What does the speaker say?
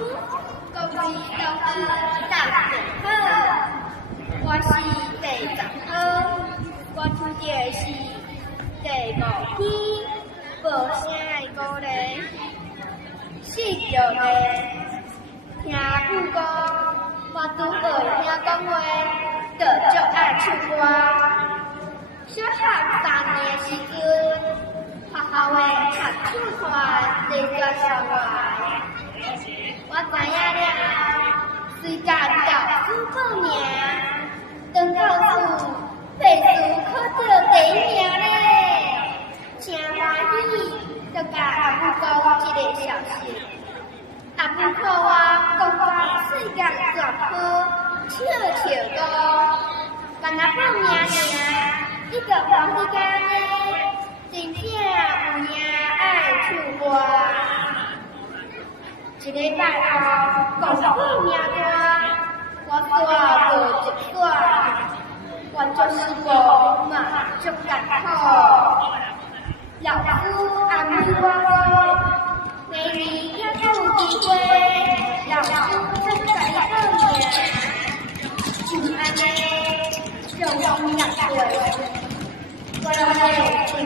各位同学大家好，我是第10号，我拄着是第5天报声的鼓励，4着的听母讲，我拄无听讲话，就足爱唱歌。小学3年的时阵，学校的合唱团在做上来，我知影了，随甲教师报名，当到厝，被书考到第1名咧，真欢喜，就甲阿母讲这个消息。阿母看我讲我世界大好，笑讲，干那报名尔，你就欢喜干咧，真正有影爱唱歌。一礼拜后，公布名单，我带无一带，我就是无嘛足艰苦。老师安慰我说，明年还有机会，老师再报名。就安尼，就我入学，我来听。